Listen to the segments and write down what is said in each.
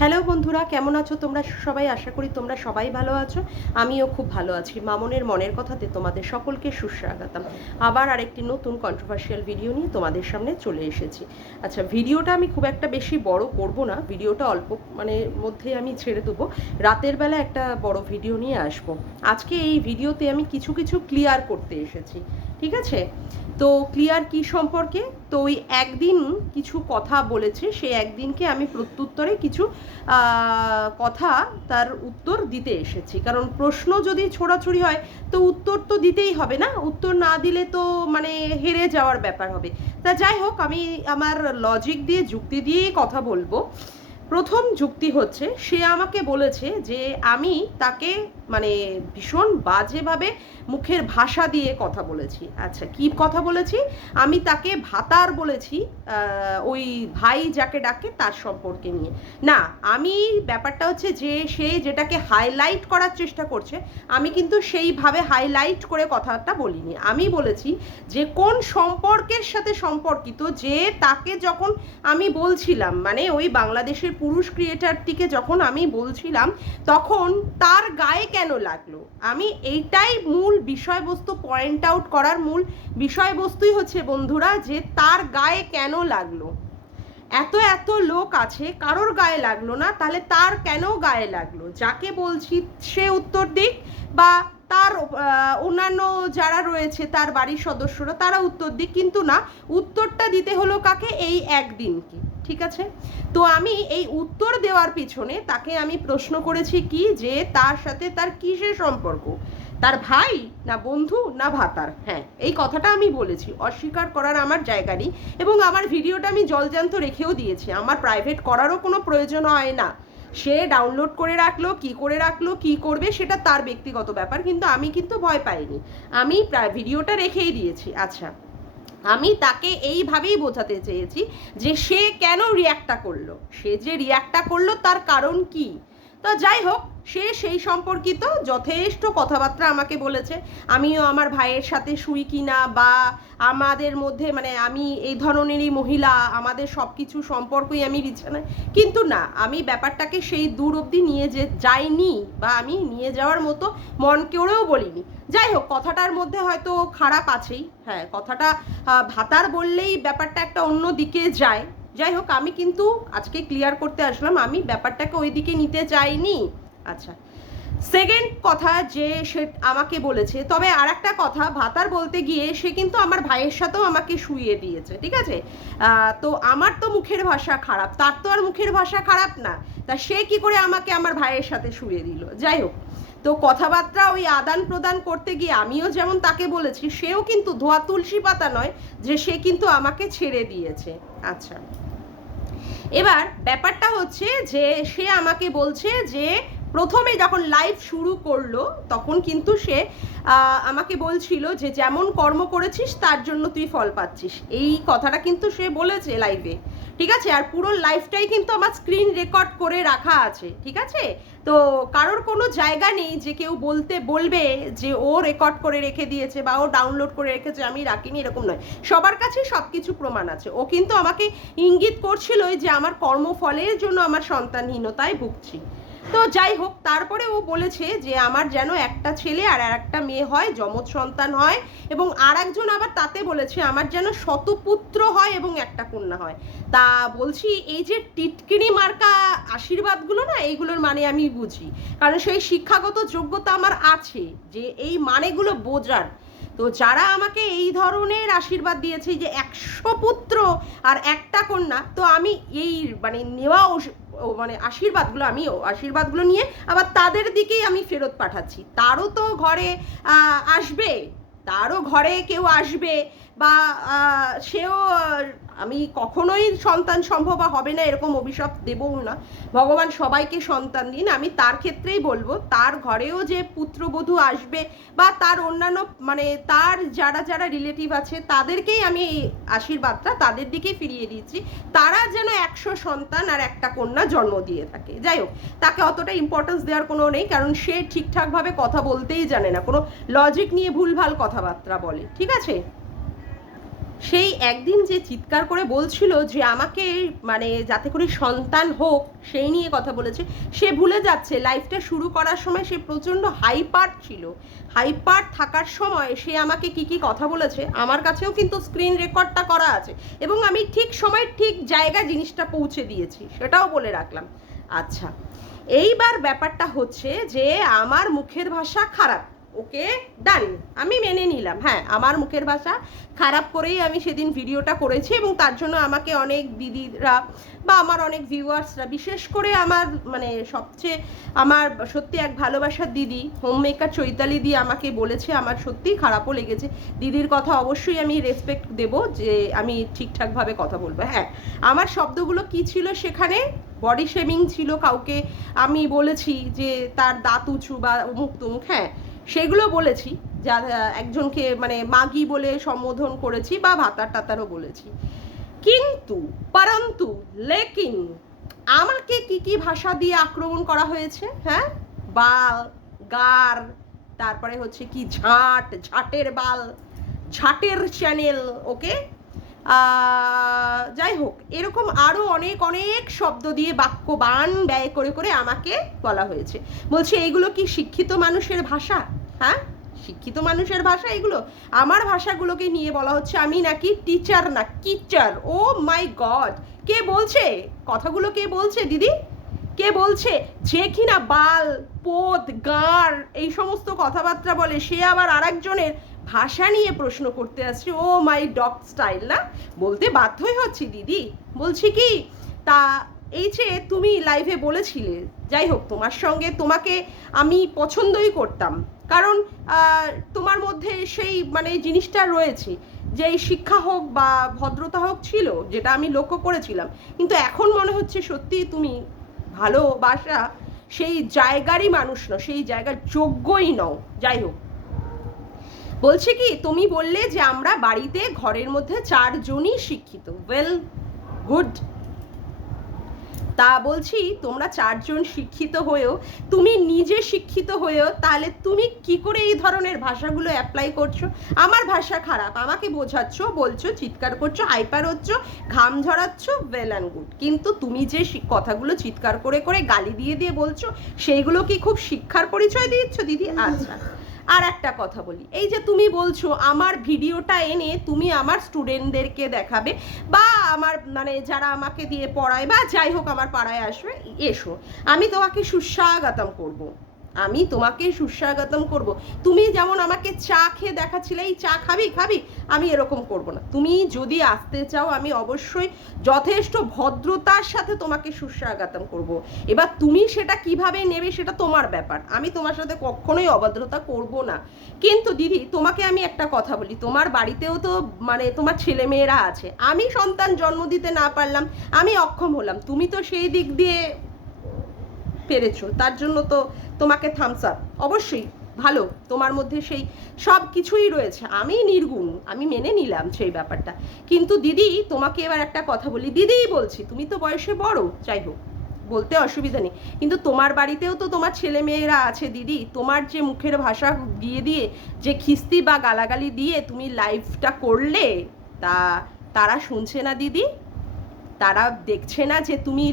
Hello বন্ধুরা, কেমন আছো তোমরা সবাই? আশা করি তোমরা সবাই ভালো আছো। আমিও খুব ভালো আছি। মামনের মনের কথাতে তোমাদের সকলকে সুস্বাগতম। আবার আরেকটি নতুন কন্ট্রোভার্সিয়াল ভিডিও নিয়ে তোমাদের সামনে চলে এসেছি। আচ্ছা, ভিডিওটা আমি খুব একটা বেশি বড় করব না, ভিডিওটা অল্প মধ্যে আমি ছেড়ে দেবো। রাতের বেলা একটা বড় ভিডিও নিয়ে আসবো। আজকে এই ভিডিওতে আমি কিছু কিছু ক্লিয়ার করতে এসেছি, ঠিক আছে? তো ক্লিয়ার কি সম্পর্কে? তো ওই একদিন কিছু কথা বলেছে, সেই একদিনকে আমি প্রত্যুত্তরে কিছু কথা তার উত্তর দিতে এসেছি। কারণ প্রশ্ন যদি ছোড়াছুড়ি হয় তো উত্তর তো দিতেই হবে না, উত্তর না দিলে তো মানে হেরে যাওয়ার ব্যাপার হবে। তা যাই হোক, আমি আমার লজিক দিয়ে যুক্তি দিয়েই কথা বলবো। প্রথম যুক্তি হচ্ছে, সে আমাকে বলেছে যে আমি তাকে মানে ভীষণ বাজেভাবে মুখের ভাষা দিয়ে কথা বলেছি। আচ্ছা, কি কথা বলেছি? আমি তাকে ভাতার বলেছি, ওই ভাই যাকে ডাকে তার সম্পর্কে নিয়ে। না, আমি ব্যাপারটা হচ্ছে যে সে যেটাকে হাইলাইট করার চেষ্টা করছে, আমি কিন্তু সেইভাবে হাইলাইট করে কথাটা বলিনি। আমি বলেছি যে কোন সম্পর্কের সাথে সম্পর্কিত, যে তাকে যখন আমি বলছিলাম, মানে ওই বাংলাদেশের পুরুষ ক্রিয়েটারটিকে যখন আমি বলছিলাম, তখন তার গায়ে কেন লাগলো। আমি এইটাই মূল বিষয়বস্তু, পয়েন্ট আউট করার মূল বিষয়বস্তুই হচ্ছে বন্ধুরা, যে তার গায়ে কেন লাগলো। এত এত লোক আছে, কারোর গায়ে লাগলো না, তাহলে তার কেন গায়ে লাগলো? যাকে বলছি সে উত্তর দিক, বা তার অন্যান্য যারা রয়েছে তার বাড়ির সদস্যরা তারা উত্তর দিক। কিন্তু না, উত্তরটা দিতে হলো কাকে? এই একদিনকে, ঠিক আছে? তো আমি এই উত্তর দেওয়ার পিছনে তাকে আমি প্রশ্ন করেছি কি, যে তার সাথে তার কিসের সম্পর্ক, তার ভাই না বন্ধু না ভাতার? হ্যাঁ, এই কথাটা আমি বলেছি, অস্বীকার করার আমার জায়গা নেই। এবং আমার ভিডিওটা আমি জলজান্ত রেখেও দিয়েছি, আমার প্রাইভেট করারও কোনো প্রয়োজন হয় না। সে ডাউনলোড করে রাখলো, কি করবে সেটা তার ব্যক্তিগত ব্যাপার, কিন্তু আমি কিন্তু ভয় পাইনি, আমি ভিডিওটা রেখেই দিয়েছি। আচ্ছা, আমি তাকে এইভাবেই বোঝাতে চেয়েছি যে সে কেন রিয়াক্টটা করলো, সে যে রিয়াক্টটা করলো তার কারণ কি। তো যাই হোক, সে সেই সম্পর্কিত যথেষ্ট কথাবার্তা আমাকে বলেছে। আমিও আমার ভাইয়ের সাথে শুই কিনা, বা আমাদের মধ্যে মানে আমি এই ধরনেরই মহিলা, আমাদের সব কিছু সম্পর্কই আমি বিছানায়, কিন্তু না, আমি ব্যাপারটাকে সেই দূর অবধি নিয়ে যাইনি, বা আমি নিয়ে যাওয়ার মতো মন করেও বলিনি। যাই হোক, কথাটার মধ্যে হয়তো খারাপ আছেই, হ্যাঁ, কথাটা ভাতার বললেই ব্যাপারটা একটা অন্য দিকে যায়। যাই হোক, আমি কিন্তু আজকে ক্লিয়ার করতে আসলাম, আমি ব্যাপারটাকে ওই দিকে নিতে চাইনি। আচ্ছা, সেকেন্ড কথা যে সে আমাকে বলেছে, তবে আর একটা কথা, ভাতার বলতে গিয়ে সে কিন্তু আমার ভাইয়ের সাথেও আমাকে শুইয়ে দিয়েছে, ঠিক আছে? তো আমার তো মুখের ভাষা খারাপ, তার তো আর মুখের ভাষা খারাপ না, তা সে কি করে আমাকে আমার ভাইয়ের সাথে শুইয়ে দিল? যাই হোক, তো কথাবার্তা ওই আদান প্রদান করতে গিয়ে আমিও যেমন তাকে বলেছি, সেও কিন্তু ধোয়া তুলসী পাতা নয় যে সে কিন্তু আমাকে ছেড়ে দিয়েছে। আচ্ছা, এবার ব্যাপারটা হচ্ছে যে সে আমাকে বলছে যে প্রথমে যখন লাইভ শুরু করলো তখন কিন্তু সে আমাকে বলছিল যে যেমন কর্ম করেছিস তার জন্য তুই ফল পাচ্ছিস, এই কথাটা কিন্তু সে বলেছে লাইভে, ঠিক আছে? আর পুরো লাইভটাই কিন্তু আমার স্ক্রিন রেকর্ড করে রাখা আছে, ঠিক আছে? তো কারোর কোনো জায়গা নেই যে কেউ বলবে যে ও রেকর্ড করে রেখে দিয়েছে বা ও ডাউনলোড করে রেখেছে, আমি রাখিনি, এরকম নয়। সবার কাছে সব কিছু প্রমাণ আছে। ও কিন্তু আমাকে ইঙ্গিত করছিলই যে আমার কর্মফলের জন্য আমার সন্তানহীনতায় ভুগছি। তো যাই হোক, তারপরে ও বলেছে যে আমার যেন একটা ছেলে আর একটা মেয়ে হয়, যমজ সন্তান হয়, এবং আর একজন আবার তাতে বলেছে আমার যেন শতপুত্র হয় এবং একটা কন্যা হয়। তা বলছি, এই যে টিটকিরি মার্কা আশীর্বাদগুলো না, এইগুলোর মানে আমি বুঝি, কারণ সেই শিক্ষাগত যোগ্যতা আমার আছে যে এই মানেগুলো বোঝার। তো যারা আমাকে এই ধরনের আশীর্বাদ দিয়েছে যে 100 পুত্র আর একটা কন্যা, তো আমি এই মানে নেওয়া মানে আশীর্বাদগুলো নিয়ে আবার তাদের দিকেই আমি ফেরত পাঠাচ্ছি। তারও তো ঘরে আসবে, তারও ঘরে কেউ আসবে, বা সেও, আমি কখনোই সন্তান সম্ভব হবে না এরকম অভিশাপ দেবও না, ভগবান সবাইকে সন্তান দিন। আমি তার ক্ষেত্রেই বলবো, তার ঘরেও যে পুত্রবধূ আসবে, বা তার অন্যান্য মানে তার যারা যারা রিলেটিভ আছে তাদেরকেই আমি এই আশীর্বাদটা তাদের দিকেই ফিরিয়ে দিচ্ছি, তারা যেন 100 সন্তান আর একটা কন্যা জন্ম দিয়ে থাকে। যাই হোক, তাকে অতটা ইম্পর্টেন্স দেওয়ার কোনো নেই, কারণ সে ঠিকঠাকভাবে কথা বলতেই জানে না, কোনো লজিক নিয়ে ভুলভাল কথাবার্তা বলে, ঠিক আছে? সেই একদিন যে চিৎকার করে বলছিল যে আমাকে মানে যাতে করে সন্তান হোক সেই নিয়ে কথা বলেছে, সে ভুলে যাচ্ছে লাইফটা শুরু করার সময় সে প্রচণ্ড হাইপার ছিল। হাইপার থাকার সময় সে আমাকে কি কি কথা বলেছে আমার কাছেও কিন্তু স্ক্রিন রেকর্ডটা করা আছে, এবং আমি ঠিক সময় ঠিক জায়গায় জিনিসটা পৌঁছে দিয়েছি, সেটাও বলে রাখলাম। আচ্ছা, এইবার ব্যাপারটা হচ্ছে যে আমার মুখের ভাষা খারাপ, ওকে ডান, আমি মেনে নিলাম, হ্যাঁ আমার মুখের ভাষা খারাপ করেই আমি সেদিন ভিডিওটা করেছি, এবং তার জন্য আমাকে অনেক দিদিরা বা আমার অনেক ভিউয়ার্সরা, বিশেষ করে আমার মানে সবচেয়ে আমার সত্যি এক ভালোবাসার দিদি হোম মেকার চৈতালি দি আমাকে বলেছে, আমার সত্যিই খারাপও লেগেছে। দিদির কথা অবশ্যই আমি রেসপেক্ট দেব, যে আমি ঠিকঠাকভাবে কথা বলবো। হ্যাঁ, আমার শব্দগুলো কি ছিল সেখানে, বডি শেমিং ছিল, কাউকে আমি বলেছি যে তার দাঁত উঁচু বা অমুক তুমুক, হ্যাঁ সেগুলো বলেছি, যা একজনকে মানে মাগি বলে সম্বোধন করেছি বা ভাতার টাতারও বলেছি, কিন্তু পরন্তু লেকিন আমাকে কি কি ভাষা দিয়ে আক্রমণ করা হয়েছে, হ্যাঁ বাল, গার, তারপরে হচ্ছে কি ঝাঁট, ঝাঁটের বাল, ঝাঁটের চ্যানেল, ওকে যাই হোক এরকম আরও অনেক অনেক শব্দ দিয়ে বাক্যবান ব্যয় করে করে আমাকে বলা হয়েছে। বলছে এইগুলো কি শিক্ষিত মানুষের ভাষা? হ্যাঁ, শিক্ষিত মানুষের ভাষা এগুলো? আমার ভাষাগুলোকে নিয়ে বলা হচ্ছে আমি নাকি টিচার না কিচার। ও মাই গড, কে বলছে কথাগুলো? কে বলছে দিদি? কে বলছে? যে কিনা বাল, পোদ, গাঁর এই সমস্ত কথাবার্তা বলে, সে আবার আরেকজনের ভাষা নিয়ে প্রশ্ন করতে আসছে। ও মাই ডগ স্টাইল না, বলতে বাধ্যই হচ্ছি দিদি। বলছি কি, তা এই যে তুমি লাইভে বলেছিলে, যাই হোক তোমার সঙ্গে তোমাকে আমি পছন্দই করতাম, কারণ তোমার মধ্যে সেই মানে জিনিসটা রয়েছে, যে এই শিক্ষা হোক বা ভদ্রতা হোক ছিল, যেটা আমি লক্ষ্য করেছিলাম। কিন্তু এখন মনে হচ্ছে সত্যি তুমি ভালোবাসা সেই জায়গারই মানুষ নও, সেই জায়গার যোগ্যই নও। যাই হোক, বলছে কি, তুমি বললে যে আমরা বাড়িতে ঘরের মধ্যে 4 জনই শিক্ষিত। ওয়েল গুড, তা বলছি তোমরা 4 জন শিক্ষিত হয়েও, তুমি নিজে শিক্ষিত হয়েও, তাহলে তুমি কি করে এই ধরনের ভাষাগুলো অ্যাপ্লাই করছো? আমার ভাষা খারাপ, আমাকে বোঝাচ্ছ, বলছো, চিৎকার করছো, হাইপার হচ্ছ, ঘাম ঝরাচ্ছ, ওয়েল অ্যান্ড গুড, কিন্তু তুমি যে কথাগুলো চিৎকার করে করে গালি দিয়ে দিয়ে বলছো, সেইগুলো কি খুব শিক্ষার পরিচয় দিচ্ছ দিদি? আচ্ছা, আর একটা কথা বলি, এই যে তুমি বলছো আমার ভিডিওটা এনে তুমি আমার স্টুডেন্টদেরকে দেখাবে, বা আমার মানে যারা আমাকে দিয়ে পড়ায় বা যাই হোক আমার পাড়ায় আসবে, এসো, আমি তোমাকে সুস্বাগতম করব, আমি তোমাকে সুস্বাগতম করব। তুমি যেমন আমাকে চা খেয়ে দেখাচ্ছিলে, এই চা খাবি খাবি, আমি এরকম করব না। তুমি যদি আসতে চাও আমি অবশ্যই যথেষ্ট ভদ্রতার সাথে তোমাকে সুস্বাগতম করব। এবার তুমি সেটা কিভাবে নেবে সেটা তোমার ব্যাপার, আমি তোমার সাথে কখনোই অভদ্রতা করব না। কিন্তু দিদি তোমাকে আমি একটা কথা বলি, তোমার বাড়িতেও তো মানে তোমার ছেলে মেয়েরা আছে, আমি সন্তান জন্ম দিতে না পারলাম, আমি অক্ষম হলাম, তুমি তো সেই দিক দিয়ে পেরেছো, তার জন্য তো তোমাকে থামস আপ। অবশ্যই ভালো, তোমার মধ্যে সেই সব কিছুই রয়েছে, আমি নির্গুণ, আমি মেনে নিলাম সেই ব্যাপারটা। কিন্তু দিদি তোমাকে এবার একটা কথা বলি, দিদিই বলছি, তুমি তো বয়সে বড়, যাই হোক বলতে অসুবিধা নেই, কিন্তু তোমার বাড়িতেও তো তোমার ছেলে মেয়েরা আছে দিদি। তোমার যে মুখের ভাষা দিয়ে দিয়ে যে খিস্তি বা গালাগালি দিয়ে তুমি লাইভটা করলে, তা তারা শুনছে না দিদি? তারা দেখছে না যে তুমি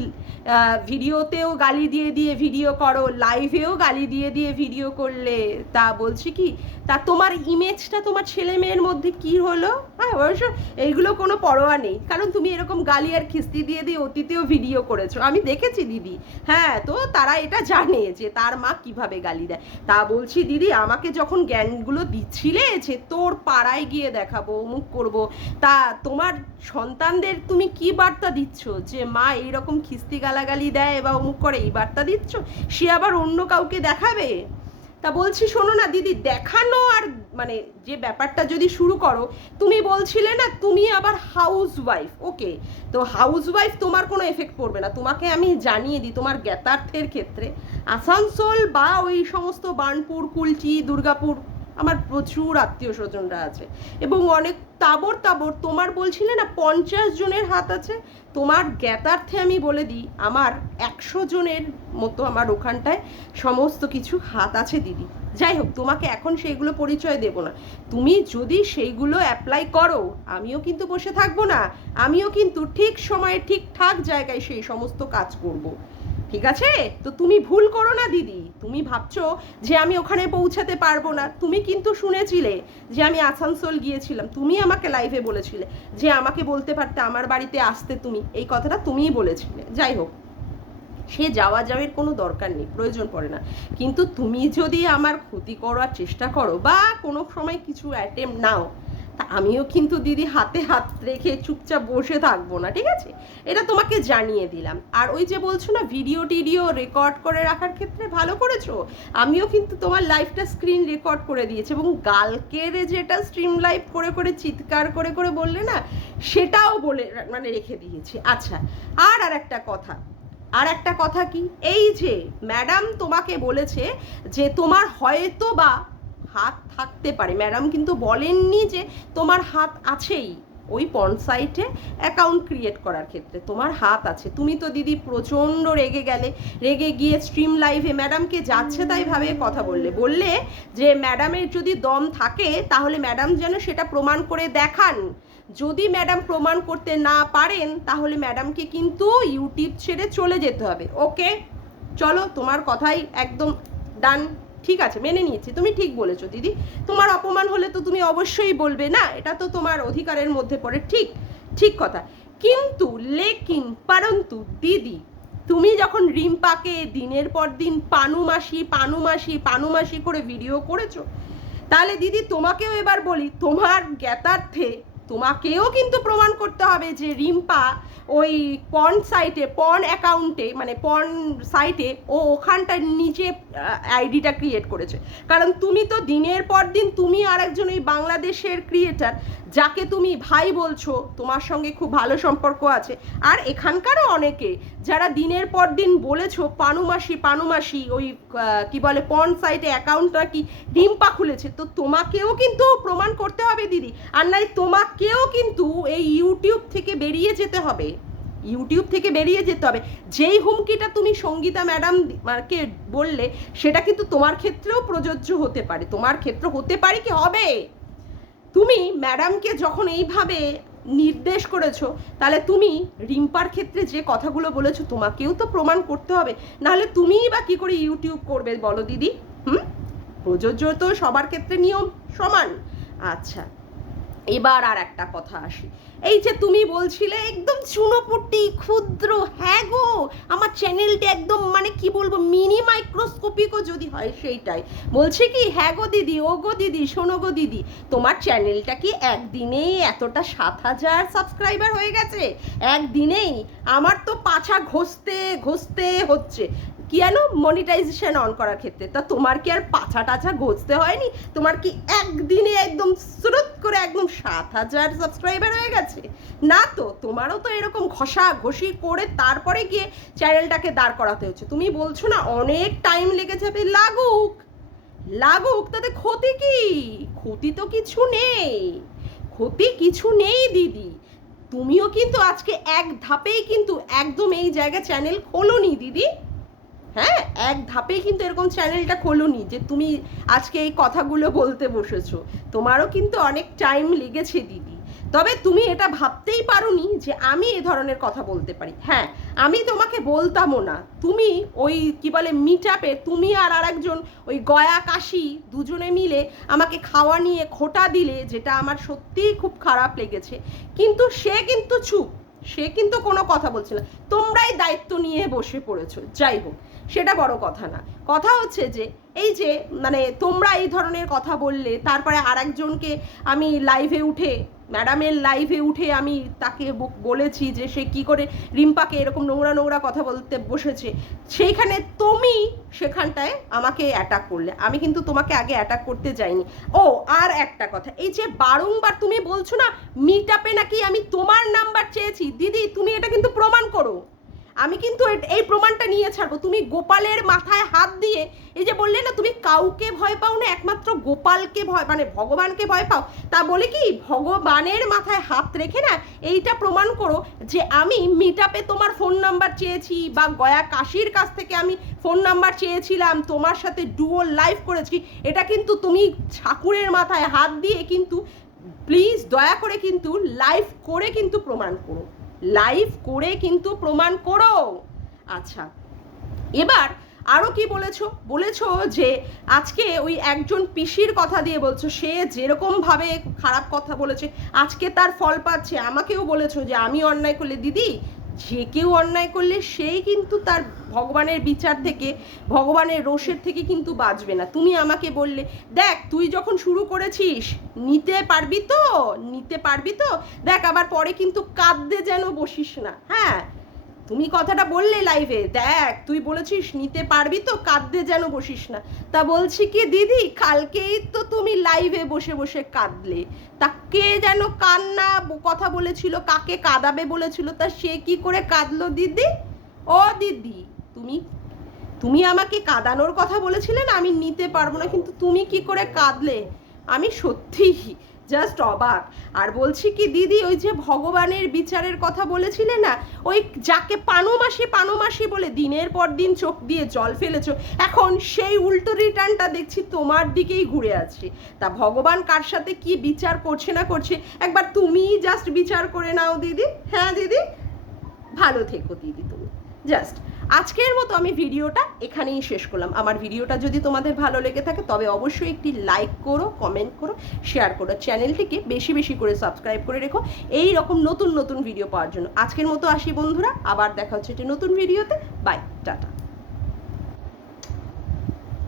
ভিডিওতেও গালি দিয়ে দিয়ে ভিডিও করো, লাইভেও গালি দিয়ে দিয়ে ভিডিও করলে? তা বলছি কি, তা তোমার ইমেজটা তোমার ছেলে মেয়ের মধ্যে কি হলো? হ্যাঁ অবশ্য এইগুলো কোনো পরোয়া নেই, কারণ তুমি এরকম গালি আর খিস্তি দিয়ে দিয়ে অতীতেও ভিডিও করেছো, আমি দেখেছি দিদি। হ্যাঁ, তো তারা এটা জানে যে তার মা কিভাবে গালি দেয়। তা বলছি দিদি, আমাকে যখন জ্ঞানগুলো দিচ্ছিলে যে তোর পাড়ায় গিয়ে দেখাবো, অমুক করবো, তা তোমার সন্তানদের তুমি কি বার্তা দিচ্ছ? যে মা এইরকম খিস্তি গালাগালি দেয় বা অমুক করে, এই বার্তা দিচ্ছ? সে আবার অন্য কাউকে দেখাবে? তা বলছি শোনো না দিদি, দেখানো আর মানে যে ব্যাপারটা যদি শুরু করো, তুমি বলছিলে না তুমি আবার হাউস ওয়াইফ, ওকে, তো হাউস ওয়াইফ তোমার কোনো এফেক্ট পড়বে না। তোমাকে আমি জানিয়ে দিই, তোমার জ্ঞাতার্থের ক্ষেত্রে আসানসোল বা ওই সমস্ত বার্নপুর, কুলচি, দুর্গাপুর আমার প্রচুর আত্মীয় স্বজনরা আছে এবং অনেক তাবর তাবর, তোমার বলছিলে না 50 জনের হাত আছে, তোমার জ্ঞাতার্থে আমি বলে দিই আমার 100 জনের মতো আমার ওখানটায় সমস্ত কিছু হাত আছে দিদি। যাই হোক, তোমাকে এখন সেইগুলো পরিচয় দেব না। তুমি যদি সেইগুলো অ্যাপ্লাই করো, আমিও কিন্তু বসে থাকবো না, আমিও কিন্তু ঠিক সময়ে ঠিকঠাক জায়গায় সেই সমস্ত কাজ করব। ঠিক আছে? তো তুমি ভুল করো না দিদি। তুমি ভাবছো যে আমি ওখানে পৌঁছাতে পারবো না। তুমি কিন্তু শুনেছিলে যে আমি আসানসোল গিয়েছিলাম, তুমি আমাকে লাইভে বলেছিলে যে আমাকে বলতে পারতে আমার বাড়িতে আসতে, তুমি এই কথাটা তুমিই বলেছিলে। যাই হোক, সে যাওয়া যাওয়ার কোনো দরকার নেই, প্রয়োজন পড়ে না। কিন্তু তুমি যদি আমার ক্ষতি করার চেষ্টা করো বা কোনো সময় কিছু অ্যাটেম্প নাও, তা আমিও কিন্তু দিদি হাতে হাত রেখে চুপচাপ বসে থাকবো না, ঠিক আছে? এটা তোমাকে জানিয়ে দিলাম। আর ওই যে বলছো না ভিডিও টিডিও রেকর্ড করে রাখার ক্ষেত্রে ভালো করেছো, আমিও কিন্তু তোমার লাইভটা স্ক্রিন রেকর্ড করে দিয়েছি এবং গালকের যেটা স্ট্রিম লাইভ করে করে চিৎকার করে করে বললে না, সেটাও বলে মানে রেখে দিয়েছি। আচ্ছা, আর একটা কথা কি, এই যে ম্যাডাম তোমাকে বলেছে যে তোমার হয়তো বা হাত থাকতে পারে, ম্যাডাম কিন্তু বলেননি যে তোমার হাত আছেই ওই পর্ন সাইটে অ্যাকাউন্ট ক্রিয়েট করার ক্ষেত্রে তোমার হাত আছে। তুমি তো দিদি প্রচণ্ড রেগে গেলে, রেগে গিয়ে স্ট্রিম লাইভে ম্যাডামকে যাচ্ছে তাই ভাবে কথা বললে যে ম্যাডামের যদি দম থাকে তাহলে ম্যাডাম যেন সেটা প্রমাণ করে দেখান। যদি ম্যাডাম প্রমাণ করতে না পারেন তাহলে ম্যাডামকে কিন্তু ইউটিউব ছেড়ে চলে যেতে হবে। ওকে, চলো, তোমার কথাই একদম ডান, ঠিক আছে, মেনে নিয়েছি, তুমি ঠিক বলেছো দিদি। তোমার অপমান হলে তো তুমি অবশ্যই বলবে, না এটা তো তোমার অধিকারের মধ্যে পড়ে, ঠিক ঠিক কথা। কিন্তু লেকিন পরন্তু দিদি, তুমি যখন রিম্পাকে দিনের পর দিন পানুমাসি করে ভিডিও করেছো, তাহলে দিদি তোমাকেও এবার বলি, তোমার জ্ঞাতার্থে তোমাকেও কিন্তু প্রমাণ করতে হবে যে রিম্পা ওই পর্ন সাইটে, পর্ন অ্যাকাউন্টে, মানে পর্ন সাইটে ও ওখানটায় নিজে আইডিটা ক্রিয়েট করেছে। কারণ তুমি তো দিনের পর দিন, তুমি আর একজন ওই বাংলাদেশের ক্রিয়েটার যাকে তুমি ভাই বলছো, তোমার সঙ্গে খুব ভালো সম্পর্ক আছে, আর এখানকারও অনেকে যারা দিনের পর দিন বলেছো পানুমাসি ওই কি বলে পর্ন সাইটে অ্যাকাউন্টটা কি রিম্পা খুলেছে, তো তোমাকেও কিন্তু প্রমাণ করতে হবে দিদি। আর নাই তোমাকেও কিন্তু এই ইউটিউব থেকে বেরিয়ে যেতে হবে, যেই হুমকিটা তুমি সঙ্গীতা ম্যাডামকে বললে সেটা কিন্তু তোমার ক্ষেত্রেও প্রযোজ্য হতে পারে, তোমার ক্ষেত্র হতে পারে কি হবে। তুমি ম্যাডামকে যখন এইভাবে নির্দেশ করেছো, তাহলে তুমি রিম্পার ক্ষেত্রে যে কথাগুলো বলেছো তোমাকেও তো প্রমাণ করতে হবে, নাহলে তুমিই বা কি করে ইউটিউব করবে বলো দিদি? প্রযোজ্য তো সবার ক্ষেত্রে নিয়ম সমান। আচ্ছা, এবার আর একটা কথা আসি, এই যে তুমি বলছিলে একদম চুনোপুটি ক্ষুদ্র, হ্যাঁ গো আমার চ্যানেলটা একদম মানে কি বলবো মিনি মাইক্রোস্কোপিকও যদি হয় সেইটাই বলছে কি, হ্যাঁ গো দিদি, ও গো দিদি, শোনো গো দিদি, তোমার চ্যানেলটা কি একদিনেই এতটা 7,000 সাবস্ক্রাইবার হয়ে গেছে? একদিনেই আমার তো পাছা ঘষতে হচ্ছে কি জানো মনিটাইজেশন অন করার ক্ষেত্রে। তা তোমার কি আর পাছা টাছা ঘষতে হয়নি? তোমার কি একদিনে একদম স্রোত করে একদম 7,000 সাবস্ক্রাইবার হয়ে গেছে? না তো, তোমারও তো এরকম ঘষি করে তারপরে গিয়ে চ্যানেলটাকে দাঁড় করাতে হচ্ছে। তুমি বলছো না অনেক টাইম লেগে যাবে, লাগুক, তাতে ক্ষতি কি? ক্ষতি তো কিছু নেই দিদি। তুমিও কিন্তু আজকে এক ধাপেই কিন্তু একদম এই জায়গায় চ্যানেল খোলোনি দিদি। হ্যাঁ, এক ধাপেই কিন্তু এরকম চ্যানেলটা খোলোনি যে তুমি আজকে এই কথাগুলো বলতে বসেছো, তোমারও কিন্তু অনেক টাইম লেগেছে দিদি। তবে তুমি এটা ভাবতেই পারোনি যে আমি এ ধরনের কথা বলতে পারি। হ্যাঁ, আমি তোমাকে বলতামও না। তুমি ওই কি বলে মিট আপে তুমি আর আরেকজন ওই গয়া কাশি দুজনে মিলে আমাকে খাওয়া নিয়ে খোটা দিলে, যেটা আমার সত্যিই খুব খারাপ লেগেছে, কিন্তু সে কিন্তু চুপ, সে কিন্তু কোনো কথা বলছে না, তোমরাই দায়িত্ব নিয়ে বসে পড়েছো। যাই হোক, সেটা বড় কথা না, কথা হচ্ছে যে এই যে মানে তোমরা এই ধরনের কথা বললে, তারপরে আরেকজনকে আমি ম্যাডামের লাইভে উঠে আমি তাকে বলেছি যে সে কি করে রিম্পাকে এরকম নোংরা কথা বলতে বসেছে, সেইখানে তুমি সেখানটায় আমাকে অ্যাটাক করলে। আমি কিন্তু তোমাকে আগে অ্যাটাক করতে যাইনি। ও আর একটা কথা, এই যে বারংবার তুমি বলছো না মিট আপে নাকি আমি তোমার নাম্বার চেয়েছি, দিদি তুমি এটা কিন্তু প্রমাণ করো। আমি কিন্তু এই প্রমাণটা নিয়ে ছাড়বো। তুমি গোপালের মাথায় হাত দিয়ে এই যে বললে না তুমি কাউকে ভয় পাও না, একমাত্র গোপালকে ভয়, মানে ভগবানকে ভয় পাও, তা বলে কি ভগবানের মাথায় হাত রেখে না এইটা প্রমাণ করো যে আমি মিট আপে তোমার ফোন নাম্বার চেয়েছি বা গয়া কাশির কাছ থেকে আমি ফোন নাম্বার চেয়েছিলাম, তোমার সাথে ডুও লাইভ করেছি, এটা কিন্তু তুমি ঠাকুরের মাথায় হাত দিয়ে কিন্তু প্লিজ দয়া করে কিন্তু লাইভ করে কিন্তু প্রমাণ করো, লাইভ করে কিন্তু প্রমাণ করো। আচ্ছা, এবার আরও কি বলেছো যে আজকে ওই একজন পিসির কথা দিয়ে বলছো, সে যেরকমভাবে খারাপ কথা বলেছে আজকে তার ফল পাচ্ছে। আমাকেও বলেছো যে আমি অন্যায় করলে, দিদি যে কেউ অন্যায় করলে সেই কিন্তু তার ভগবানের বিচার থেকে, ভগবানের রোষের থেকে কিন্তু বাঁচবে না। তুমি আমাকে বললে দেখ তুই যখন শুরু করেছিস নিতে পারবি তো দেখ, আবার পরে কিন্তু কাঁদতে যেন বসিস না। হ্যাঁ, তুমি কথাটা বললে লাইভে, দেখ তুই বলেছিস নিতে পারবি তো, কাঁদতে যেন বসিস না। তা বলছি কি দিদি, কালকেই তো তুমি লাইভে বসে বসে কাঁদলে, তা কে যেন কান্না কথা বলেছিল, কাকে কাঁদাবে বলেছিল, তা সে কি করে কাঁদলো দিদি? ও দিদি, তুমি আমাকে কাঁদানোর কথা বলেছিলে না, আমি নিতে পারবো না, কিন্তু তুমি কি করে কাঁদলে? আমি সত্যি জাস্ট অবাক। আর বলছি কি দিদি, ওই যে ভগবানের বিচারের কথা বলেছিলে না, ওই যাকে পানোমাসি বলে দিনের পর দিন চোখ দিয়ে জল ফেলেছো, এখন সেই উল্টো রিটার্নটা দেখছি তোমার দিকেই ঘুরে আছে। তা ভগবান কার সাথে কি বিচার করছে না করছে একবার তুমি জাস্ট বিচার করে নাও দিদি। হ্যাঁ দিদি, ভালো থেকো দিদি তুমি। জাস্ট আজকের মতো আমি ভিডিওটা এখানেই শেষ করলাম। আমার ভিডিওটা যদি তোমাদের ভালো লেগে থাকে তবে অবশ্যই একটি লাইক করো, কমেন্ট করো, শেয়ার করো, চ্যানেলটিকে বেশি বেশি করে সাবস্ক্রাইব করে রেখো এই রকম নতুন নতুন ভিডিও পাওয়ার জন্য। আজকের মতো আসি বন্ধুরা, আবার দেখা হচ্ছে একটি নতুন ভিডিওতে। Bye, tata.